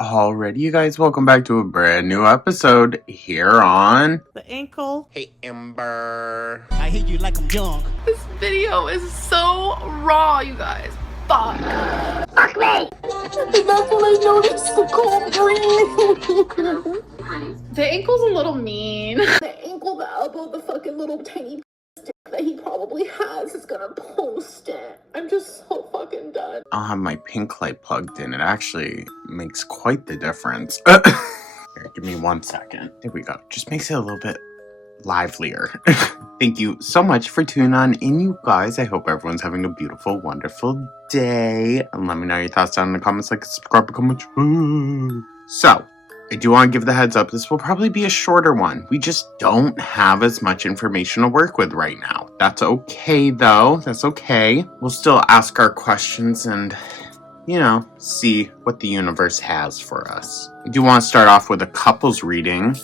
Alrighty, you guys, welcome back to a brand new episode here on The ankle. Hey, Ember. I hate you like I'm young. This video is so raw, you guys. Fuck. Fuck me! And that's when I noticed the cold breeze. The ankle's a little mean. The ankle, the elbow, the fucking little tiny stick that he probably has is gonna post it. I'm just so fucking done. I'll have my pink light plugged in. It actually makes quite the difference. Here, give me 1 second. There we go. Just makes it a little bit livelier. Thank you so much for tuning on in, you guys. I hope everyone's having a beautiful, wonderful day. And let me know your thoughts down in the comments, like, subscribe, comment. So, I do want to give the heads up. This will probably be a shorter one. We just don't have as much information to work with right now. That's okay, though. That's okay. We'll still ask our questions and, see what the universe has for us. I do want to start off with a couples reading.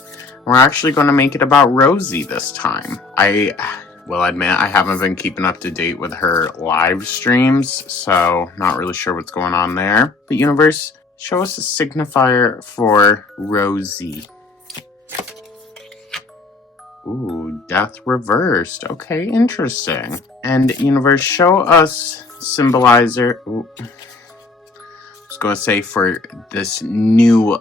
We're actually going to make it about Rosie this time. I will admit I haven't been keeping up to date with her live streams, so not really sure what's going on there. But universe, show us a signifier for Rosie. Ooh, death reversed. Okay, interesting. And universe, show us symbolizer. Ooh. I was going to say for this new,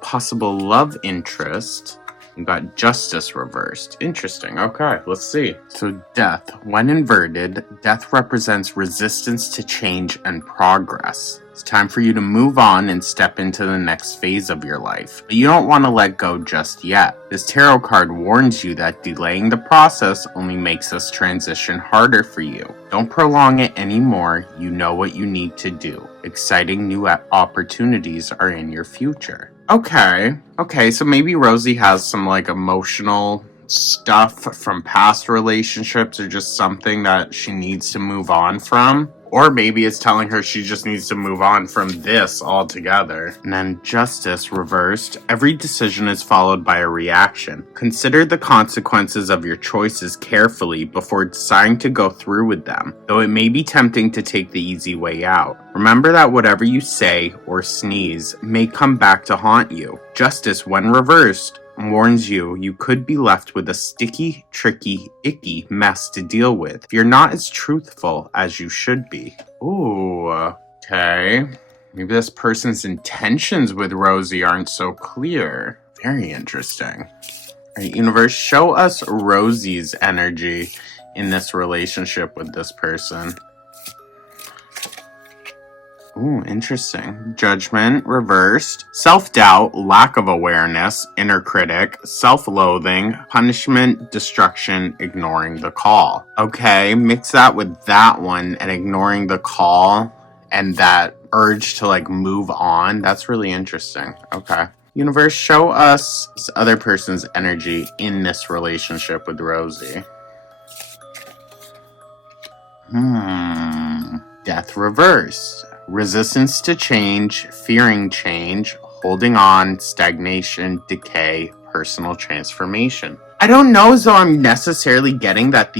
possible love interest. You got justice reversed. Interesting. Okay, let's see. So death, when inverted, death represents resistance to change and progress. It's time for you to move on and step into the next phase of your life. But you don't want to let go just yet. This tarot card warns you that delaying the process only makes this transition harder for you. Don't prolong it anymore. You know what you need to do. Exciting new opportunities are in your future. Okay, so maybe Rosie has some emotional stuff from past relationships or just something that she needs to move on from. Or maybe it's telling her she just needs to move on from this altogether. And then justice reversed. Every decision is followed by a reaction. Consider the consequences of your choices carefully before deciding to go through with them, though it may be tempting to take the easy way out. Remember that whatever you say or sneeze may come back to haunt you. Justice, when reversed, warns you could be left with a sticky, tricky, icky mess to deal with if you're not as truthful as you should be. Ooh, okay. Maybe this person's intentions with Rosie aren't so clear. Very interesting. Alright, universe, show us Rosie's energy in this relationship with this person. Ooh, interesting. Judgment, reversed. Self-doubt, lack of awareness, inner critic, self-loathing, punishment, destruction, ignoring the call. Okay, mix that with that one and ignoring the call and that urge to move on. That's really interesting. Okay. Universe, show us this other person's energy in this relationship with Rosie. Death reversed. Resistance to change, fearing change, holding on, stagnation, decay, personal transformation. I don't know as though I'm necessarily getting that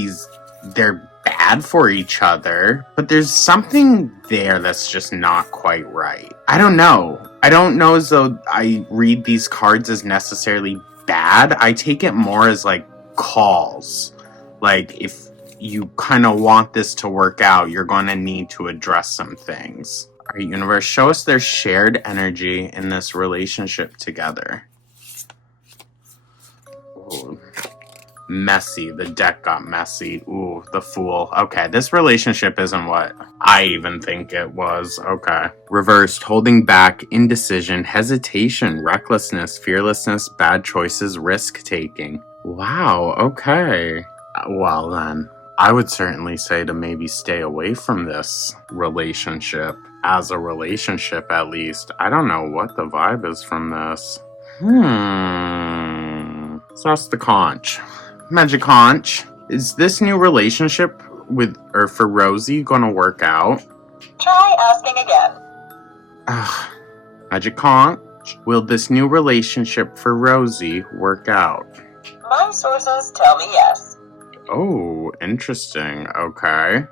they're bad for each other, but there's something there that's just not quite right. I don't know as though I read these cards as necessarily bad. I take it more as calls. If you kind of want this to work out, you're going to need to address some things. All right, universe, show us their shared energy in this relationship together. Ooh. Messy. The deck got messy. Ooh, the Fool. Okay, this relationship isn't what I even think it was. Okay. Reversed, holding back, indecision, hesitation, recklessness, fearlessness, bad choices, risk-taking. Wow, okay. Well then, I would certainly say to maybe stay away from this relationship, as a relationship at least. I don't know what the vibe is from this. Let's ask the conch. Magic conch, is this new relationship for Rosie gonna work out? Try asking again. Magic conch, will this new relationship for Rosie work out? My sources tell me yes. Oh, interesting. Okay.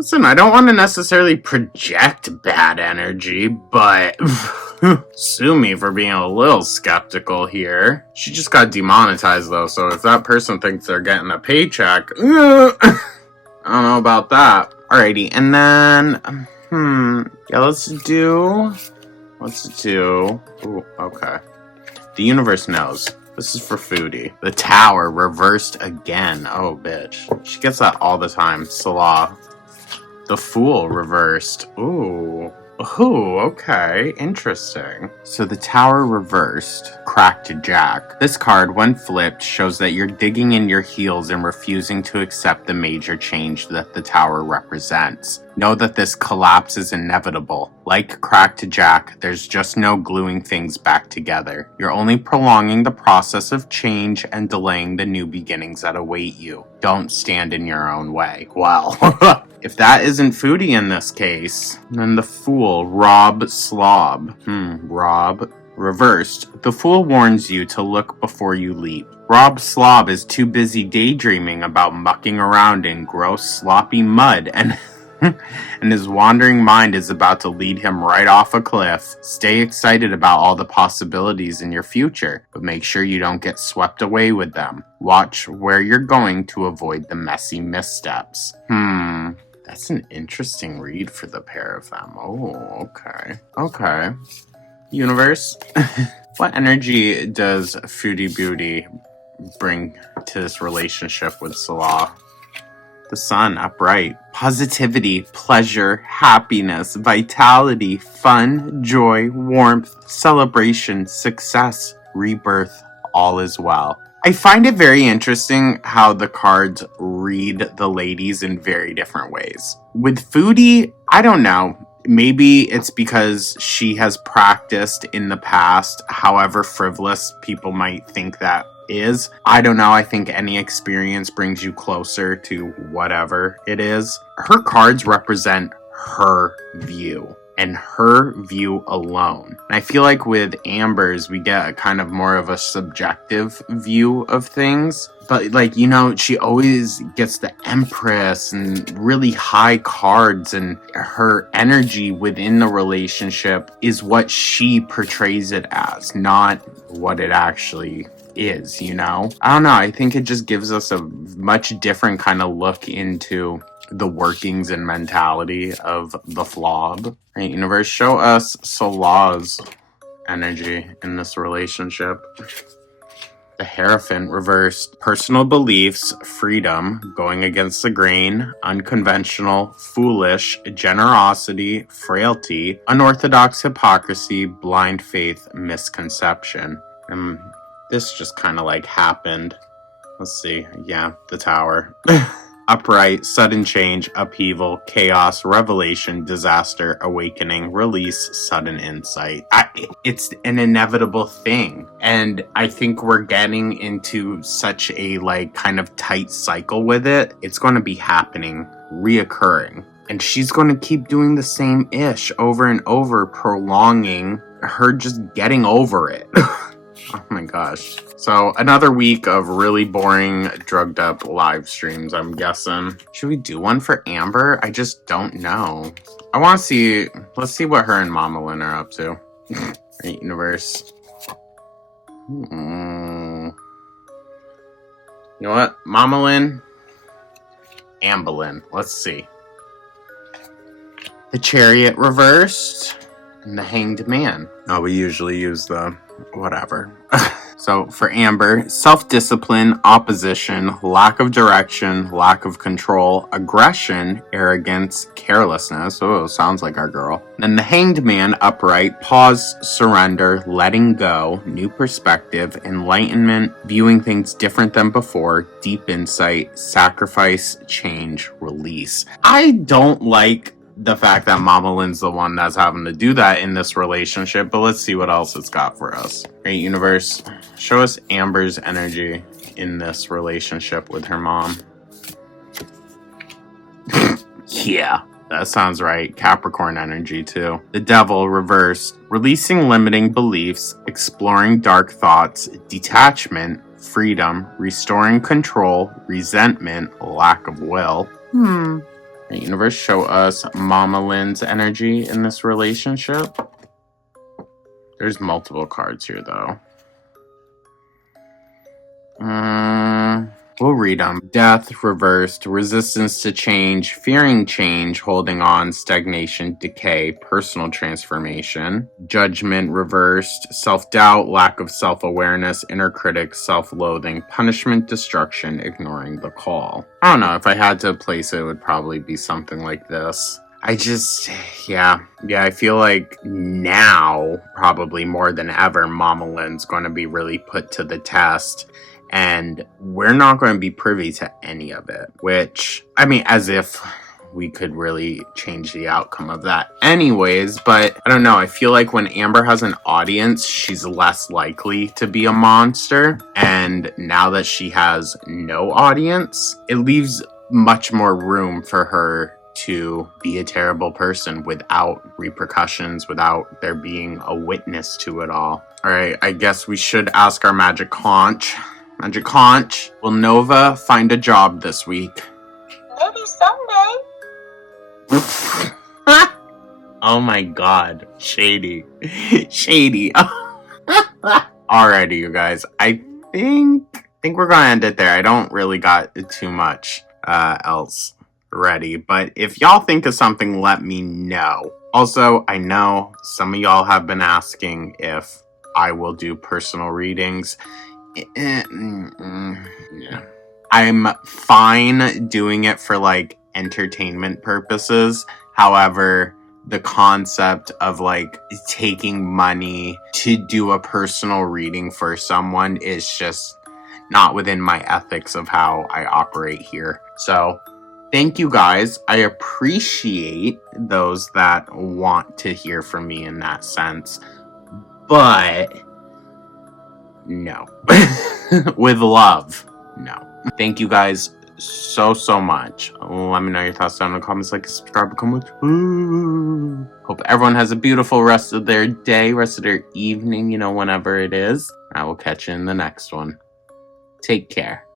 Listen, I don't want to necessarily project bad energy, but sue me for being a little skeptical here. She just got demonetized though, so if that person thinks they're getting a paycheck, I don't know about that. Alrighty, and then, yeah, let's do, ooh, okay. The universe knows. This is for Foodie. The tower reversed again. Oh, bitch. She gets that all the time. Salah. The Fool reversed. Ooh. Ooh, okay. Interesting. So the tower reversed. Cracked Jack. This card, when flipped, shows that you're digging in your heels and refusing to accept the major change that the tower represents. Know that this collapse is inevitable. Like Cracked Jack, there's just no gluing things back together. You're only prolonging the process of change and delaying the new beginnings that await you. Don't stand in your own way. Well, if that isn't Foodie in this case, then the Fool, Rob Slob. Rob. Reversed. The Fool warns you to look before you leap. Rob Slob is too busy daydreaming about mucking around in gross, sloppy mud and his wandering mind is about to lead him right off a cliff. Stay excited about all the possibilities in your future, but make sure you don't get swept away with them. Watch where you're going to avoid the messy missteps. That's an interesting read for the pair of them. Oh, okay. Okay. Universe, what energy does Foodie Booty bring to this relationship with Salah? The sun, upright. Positivity, pleasure, happiness, vitality, fun, joy, warmth, celebration, success, rebirth, all is well. I find it very interesting how the cards read the ladies in very different ways. With Foodie, I don't know. Maybe it's because she has practiced in the past, however frivolous people might think that is. I don't know, I think any experience brings you closer to whatever it is. Her cards represent her view, and her view alone. And I feel like with Amber's, we get a kind of more of a subjective view of things. But, like, you know, she always gets the Empress and really high cards, and her energy within the relationship is what she portrays it as, not what it actually is, you know? I don't know, I think it just gives us a much different kind of look into the workings and mentality of the Flob. Right, universe, show us Salah's energy in this relationship. The Hierophant reversed. Personal beliefs, freedom, going against the grain, unconventional, foolish, generosity, frailty, unorthodox hypocrisy, blind faith, misconception. This just kind of like happened. Let's see. Yeah, the tower. Upright, sudden change, upheaval, chaos, revelation, disaster, awakening, release, sudden insight. It's an inevitable thing. And I think we're getting into such a like kind of tight cycle with it. It's going to be happening, reoccurring. And she's going to keep doing the same ish over and over, prolonging her just getting over it. Oh my gosh. So another week of really boring, drugged up live streams, I'm guessing. Should we do one for Amber? I just don't know. I want to see, let's see what her and Mama Lynn are up to. Right, universe. You know what? Mama Lynn, Amber Lynn. Let's see. The Chariot reversed and the Hanged Man. Oh, we usually use the whatever. So for Amber, self-discipline, opposition, lack of direction, lack of control, aggression, arrogance, carelessness. Oh, sounds like our girl. Then the Hanged Man, upright, pause, surrender, letting go, new perspective, enlightenment, viewing things different than before, deep insight, sacrifice, change, release. I don't like the fact that Mama Lynn's the one that's having to do that in this relationship, but let's see what else it's got for us. Right, universe, show us Amber's energy in this relationship with her mom. Yeah, that sounds right. Capricorn energy too. The Devil reversed. Releasing limiting beliefs, exploring dark thoughts, detachment, freedom, restoring control, resentment, lack of will. The universe, show us Mama Lynn's energy in this relationship. There's multiple cards here, though. We'll read them. Death, reversed. Resistance to change. Fearing change. Holding on. Stagnation. Decay. Personal transformation. Judgment, reversed. Self-doubt. Lack of self-awareness. Inner critic. Self-loathing. Punishment. Destruction. Ignoring the call. I don't know. If I had to place it, it would probably be something like this. Yeah, I feel like now, probably more than ever, Mama Lynn's going to be really put to the test. And we're not going to be privy to any of it. Which, I mean, as if we could really change the outcome of that anyways. But I don't know. I feel like when Amber has an audience, she's less likely to be a monster. And now that she has no audience, it leaves much more room for her to be a terrible person without repercussions, without there being a witness to it all. Alright, I guess we should ask our Magic Conch. Magic Conch, will Nova find a job this week? Maybe someday. Oh my god. Shady. Shady. Alrighty, you guys. I think we're gonna end it there. I don't really got too much else ready, but if y'all think of something, let me know. Also, I know some of y'all have been asking if I will do personal readings. Yeah. I'm fine doing it for like entertainment purposes. However, the concept of like taking money to do a personal reading for someone is just not within my ethics of how I operate here. So thank you guys. I appreciate those that want to hear from me in that sense. But no. With love, no. Thank you guys so much. Let me know your thoughts down in the comments. Like, subscribe, comment. Hope everyone has a beautiful rest of their day, rest of their evening, whenever it is. I will catch you in the next one. Take care.